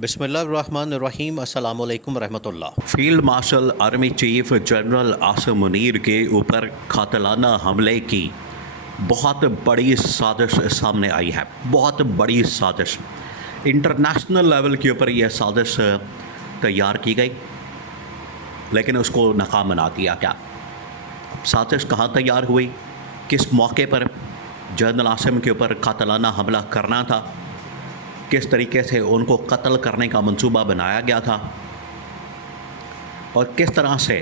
बिस्मिल्लाहिर्रहमानिर्रहीम अस्सलामु अलैकुम रहमतुल्लाह। Field marshal army chief general Asim Munir के ऊपर कातिलाना हमले की बहुत बड़ी साजिश सामने आई है। बहुत बड़ी साजिश इंटरनेशनल लेवल के ऊपर यह साजिश तैयार की गई, लेकिन उसको नाकाम बना दिया गया। साजिश कहाँ तैयार हुई, किस मौके पर जनरल आसिम के ऊपर कातिलाना हमला करना था, किस तरीके से उनको कत्ल करने का मंसूबा बनाया गया था और किस तरह से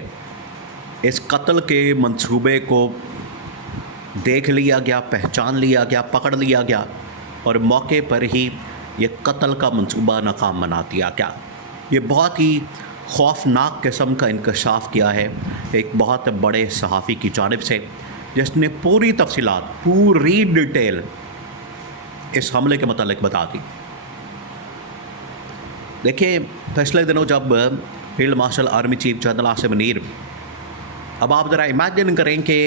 इस कत्ल के मंसूबे को देख लिया गया, पहचान लिया गया, पकड़ लिया गया और मौके पर ही ये कत्ल का मंसूबा नाकाम बना दिया गया। ये बहुत ही खौफनाक किस्म का इंकशाफ किया है एक बहुत बड़े सहाफ़ी की जानिब से, जिसने पूरी तफसीलात, पूरी डिटेल इस हमले के मतलब बता दी। देखिए, पिछले दिनों जब field marshal army chief general Asim Munir, अब आप ज़रा इमेजिन करें कि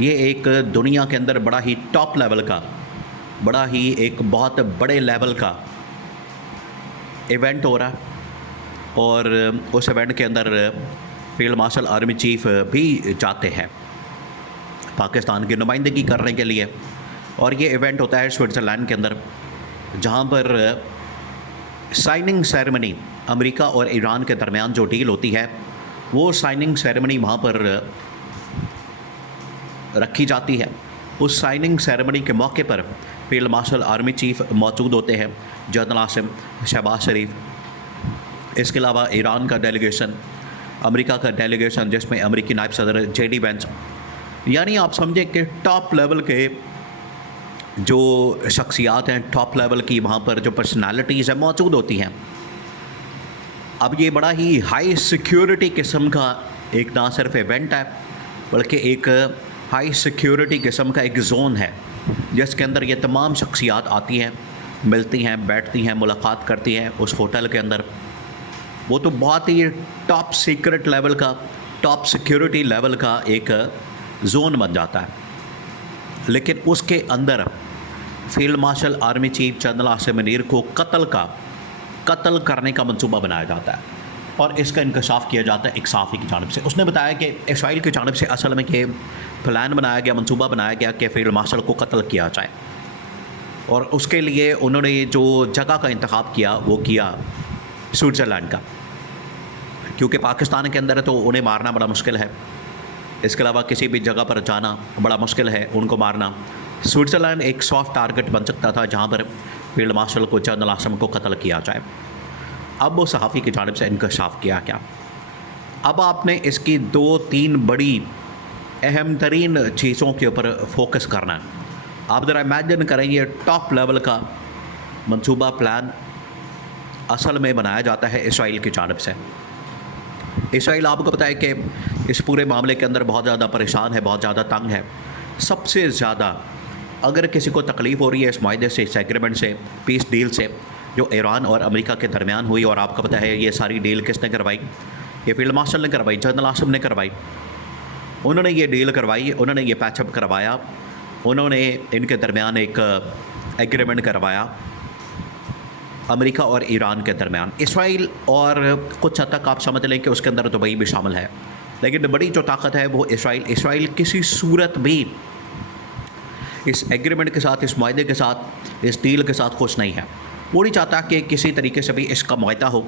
ये एक दुनिया के अंदर बड़ा ही टॉप लेवल का, बड़ा ही एक बहुत बड़े लेवल का इवेंट हो रहा है और उस इवेंट के अंदर फील्ड मार्शल आर्मी चीफ भी जाते हैं पाकिस्तान की नुमाइंदगी करने के लिए। और ये इवेंट होता है स्विट्ज़रलैंड के अंदर, जहाँ पर साइनिंग सेरेमनी अमेरिका और ईरान के दरमियान जो डील होती है, वो साइनिंग सेरेमनी वहाँ पर रखी जाती है। उस साइनिंग सेरेमनी के मौके पर फील्ड मार्शल आर्मी चीफ मौजूद होते हैं, जनरल आसिम, शहबाज शरीफ। इसके अलावा ईरान का डेलीगेशन, अमेरिका का डेलीगेशन जिसमें अमेरिकी नायब सदर JD वेंस, यानी आप समझें कि टॉप लेवल के जो शख्सियात हैं, टॉप लेवल की वहाँ पर जो पर्सनालिटीज़ हैं मौजूद होती हैं। अब ये बड़ा ही हाई सिक्योरिटी किस्म का एक ना सिर्फ इवेंट है, बल्कि एक हाई सिक्योरिटी किस्म का एक जोन है, जिसके अंदर ये तमाम शख्सियात आती हैं, मिलती हैं, बैठती हैं, मुलाकात करती हैं उस होटल के अंदर। वो तो बहुत ही टॉप सीक्रेट लेवल का, टॉप सिक्योरिटी लेवल का एक जोन बन जाता है। लेकिन उसके अंदर field marshal army chief general Asim Munir को कत्ल करने का मंसूबा बनाया जाता है और इसका इंकशाफ किया जाता है एक सहाफ़ी की जानिब से। उसने बताया कि इसराइल की जानिब से असल में कि प्लान बनाया गया, मंसूबा बनाया गया कि फील्ड मार्शल को कत्ल किया जाए, और उसके लिए उन्होंने जो जगह का इंतखाब किया वो किया स्विट्ज़रलैंड का, क्योंकि पाकिस्तान के अंदर तो उन्हें मारना बड़ा मुश्किल है। इसके अलावा किसी भी जगह पर जाना बड़ा मुश्किल है उनको मारना। स्विट्ज़रलैंड एक सॉफ्ट टारगेट बन सकता था जहां पर फील्ड मार्शल को, जनरल आसिम को कत्ल किया जाए। अब वो सहाफ़ी की जानिब से इंकशाफ किया गया। अब आपने इसकी 2-3 बड़ी अहम तरीन चीज़ों के ऊपर फोकस करना है। आप ज़रा इमेजिन करें, ये टॉप लेवल का मंसूबा, प्लान असल में बनाया जाता है इसराइल की जानिब से। इसराइल, आपको पता है कि इस पूरे मामले के अंदर बहुत ज़्यादा परेशान है, बहुत ज़्यादा तंग है। सबसे ज़्यादा अगर किसी को तकलीफ़ हो रही है इस मायदे से, इस एग्रीमेंट से, पीस डील से जो ईरान और अमेरिका के दरमियान हुई, और आपको पता है ये सारी डील किसने करवाई? ये फील्ड मार्शल ने करवाई, जनरल आसिम ने करवाई। उन्होंने ये डील करवाई, उन्होंने ये पैचअप करवाया, उन्होंने इनके दरमियान एक एग्रीमेंट करवाया अमेरिका और ईरान के दरमियान। इसराइल और कुछ हद तक आप समझ लें कि उसके अंदर दुबई भी शामिल है, लेकिन बड़ी जो ताकत है वो इसराइल किसी सूरत भी इस एग्रीमेंट के साथ, इस मायदे के साथ, इस डील के साथ खुश नहीं है। वो नहीं चाहता कि किसी तरीके से भी इसका मायदा हो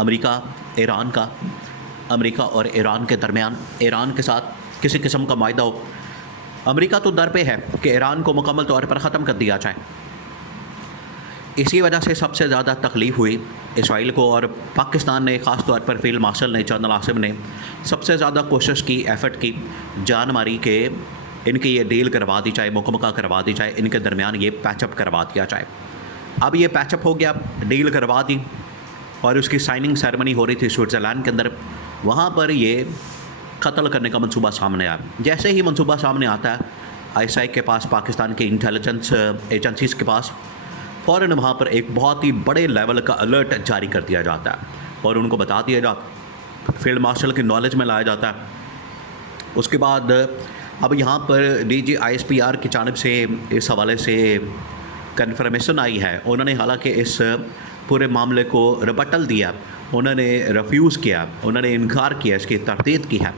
अमेरिका ईरान का, अमेरिका और ईरान के दरमियान, ईरान के साथ किसी किस्म का मायदा हो। अमेरिका तो दर पे है कि ईरान को मुकम्मल तौर पर ख़त्म कर दिया जाए। इसी वजह से सबसे ज़्यादा तकलीफ़ हुई इसराइल को, और पाकिस्तान ने, ख़ास तौर पर फील्ड मार्शल ने, जनरल आसिम ने सबसे ज़्यादा कोशिश की, एफ़र्ट की, जान मारी कि इनकी ये डील करवा दी जाए, मुकम्मल करवा दी जाए, इनके दरमियान ये पैचअप करवा दिया जाए। अब ये पैचअप हो गया, डील करवा दी, और उसकी साइनिंग सेरेमनी हो रही थी स्विट्ज़रलैंड के अंदर। वहाँ पर ये कत्ल करने का मंसूबा सामने आया। जैसे ही मंसूबा सामने आता है ISI के पास, पाकिस्तान के इंटेलिजेंस एजेंसीज़ के पास, फ़ौरन वहाँ पर एक बहुत ही बड़े लेवल का अलर्ट जारी कर दिया जाता है और उनको बता दिया जाता, फील्ड मार्शल की नॉलेज में लाया जाता है। उसके बाद अब यहाँ पर DG ISPR की जानिब से इस हवाले से कन्फर्मेशन आई है। उन्होंने हालांकि इस पूरे मामले को रिबटल दिया, उन्होंने रिफ्यूज़ किया, उन्होंने इनकार किया, इसकी तरदीद की है।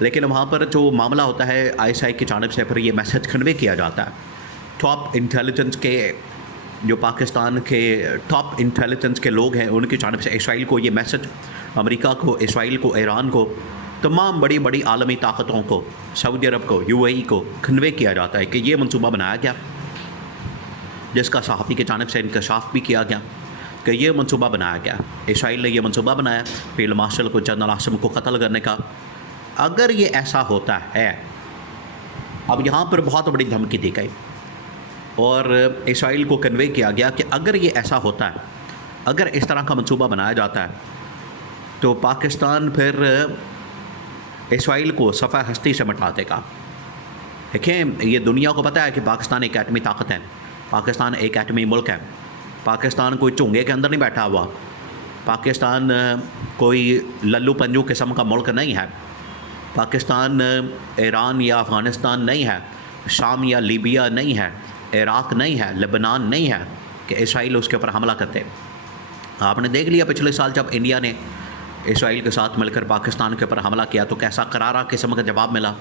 लेकिन वहाँ पर जो मामला होता है आईएसआई की जानिब से फिर ये मैसेज कन्वे किया जाता है। टॉप इंटेलिजेंस के जो पाकिस्तान के टॉप इंटेलिजेंस के लोग हैं उनकी जानिब से इसराइल को ये मैसेज, अमेरिका को, इसराइल को, ईरान को, तमाम बड़ी बड़ी आलमी ताकतों को, सऊदी अरब को, यूएई को कन्वे किया जाता है कि ये मंसूबा बनाया गया, जिसका सहाफ़ी की जानिब से इंकशाफ भी किया गया कि ये मंसूबा बनाया गया। इसराइल ने यह मंसूबा बनाया फील्ड मार्शल को, जनरल आसिम को कत्ल करने का। अगर ये ऐसा होता है, अब यहाँ पर बहुत बड़ी धमकी दी गई और इसराइल को कन्वे किया गया कि अगर ये ऐसा होता है, अगर इस तरह का मंसूबा बनाया जाता है, तो पाकिस्तान फिर इसराइल को सफ़ा हस्ती से मिटा देगा। देखें, ये दुनिया को पता है कि पाकिस्तान एक एटमी ताकत है, पाकिस्तान एक एटमी मुल्क है। पाकिस्तान कोई चुंगे के अंदर नहीं बैठा हुआ, पाकिस्तान कोई लल्लू पंजू किस्म का मुल्क नहीं है, पाकिस्तान ईरान या अफ़गानिस्तान नहीं है, शाम या लीबिया नहीं है, इराक़ नहीं है, लेबनान नहीं है कि इसराइल उसके ऊपर हमला करते। आपने देख लिया पिछले साल जब इंडिया ने इसराइल के साथ मिलकर पाकिस्तान के ऊपर हमला किया तो कैसा करारा किस्म का जवाब मिला।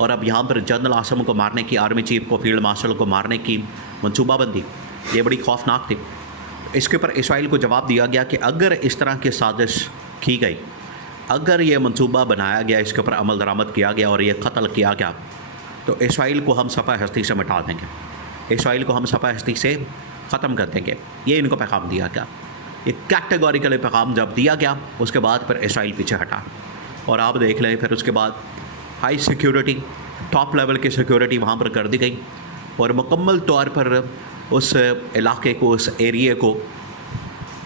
और अब यहाँ पर जनरल आसिम को मारने की, आर्मी चीफ को, फील्ड मार्शल को मारने की मनसूबाबंदी, ये बड़ी खौफनाक थी। इसके ऊपर इसराइल को जवाब दिया गया कि अगर इस तरह की साजिश की गई, अगर ये मंसूबा बनाया गया, इसके ऊपर अमल दरामद किया गया और ये कत्ल किया गया, तो इसराइल को हम सफ़ा हस्ती से मिटा देंगे, इसराइल को हम सफ़ा हस्ती से ख़त्म कर देंगे। ये इनको पैगाम दिया गया। ये कैटेगोरिकल पैगाम जब दिया गया, उसके बाद फिर इसराइल पीछे हटा। और आप देख लें, फिर उसके बाद हाई सिक्योरिटी, टॉप लेवल की सिक्योरिटी वहाँ पर कर दी गई और मुकम्मल तौर पर उस इलाके को, उस एरिए को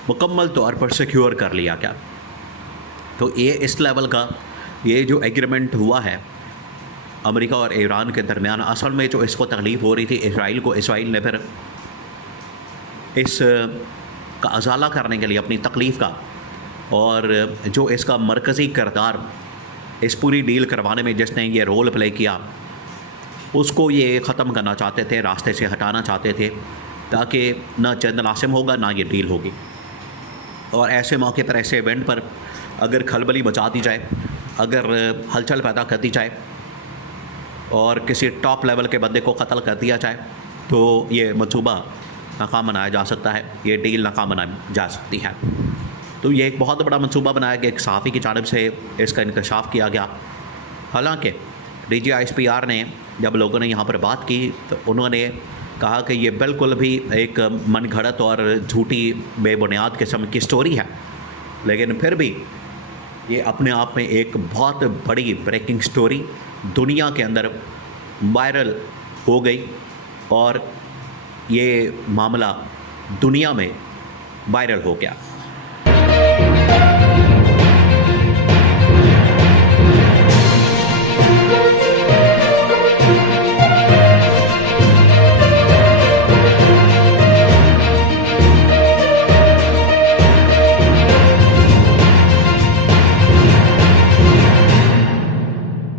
मुकम्मल तौर पर सिक्योर कर लिया गया। तो ये इस लेवल का ये जो एग्रीमेंट हुआ है अमेरिका और ईरान के दरमियान, असल में जो इसको तकलीफ़ हो रही थी इसराइल को, इसराइल ने फिर इस का अजाला करने के लिए अपनी तकलीफ़ का, और जो इसका मरकज़ी किरदार इस पूरी डील करवाने में जिसने ये रोल प्ले किया, उसको ये ख़त्म करना चाहते थे, रास्ते से हटाना चाहते थे, ताकि ना जनरल आसिम होगा ना ये डील होगी। और ऐसे मौके पर, ऐसे इवेंट पर अगर खलबली मचा दी जाए, अगर हलचल पैदा कर दी जाए और किसी टॉप लेवल के बंदे को कत्ल कर दिया जाए, तो ये मंसूबा नाकाम बनाया जा सकता है, ये डील नाकाम बनाई जा सकती है। तो ये एक बहुत बड़ा मंसूबा बनाया गया, एक सहाफ़ी की जानिब से इसका इंकशाफ किया गया। हालांकि DGISPR ने जब लोगों ने यहाँ पर बात की तो उन्होंने कहा कि ये बिल्कुल भी एक मनगढ़ंत और झूठी बेबुनियाद किस्म की स्टोरी है, लेकिन फिर भी ये अपने आप में एक बहुत बड़ी ब्रेकिंग स्टोरी दुनिया के अंदर वायरल हो गई और ये मामला दुनिया में वायरल हो गया।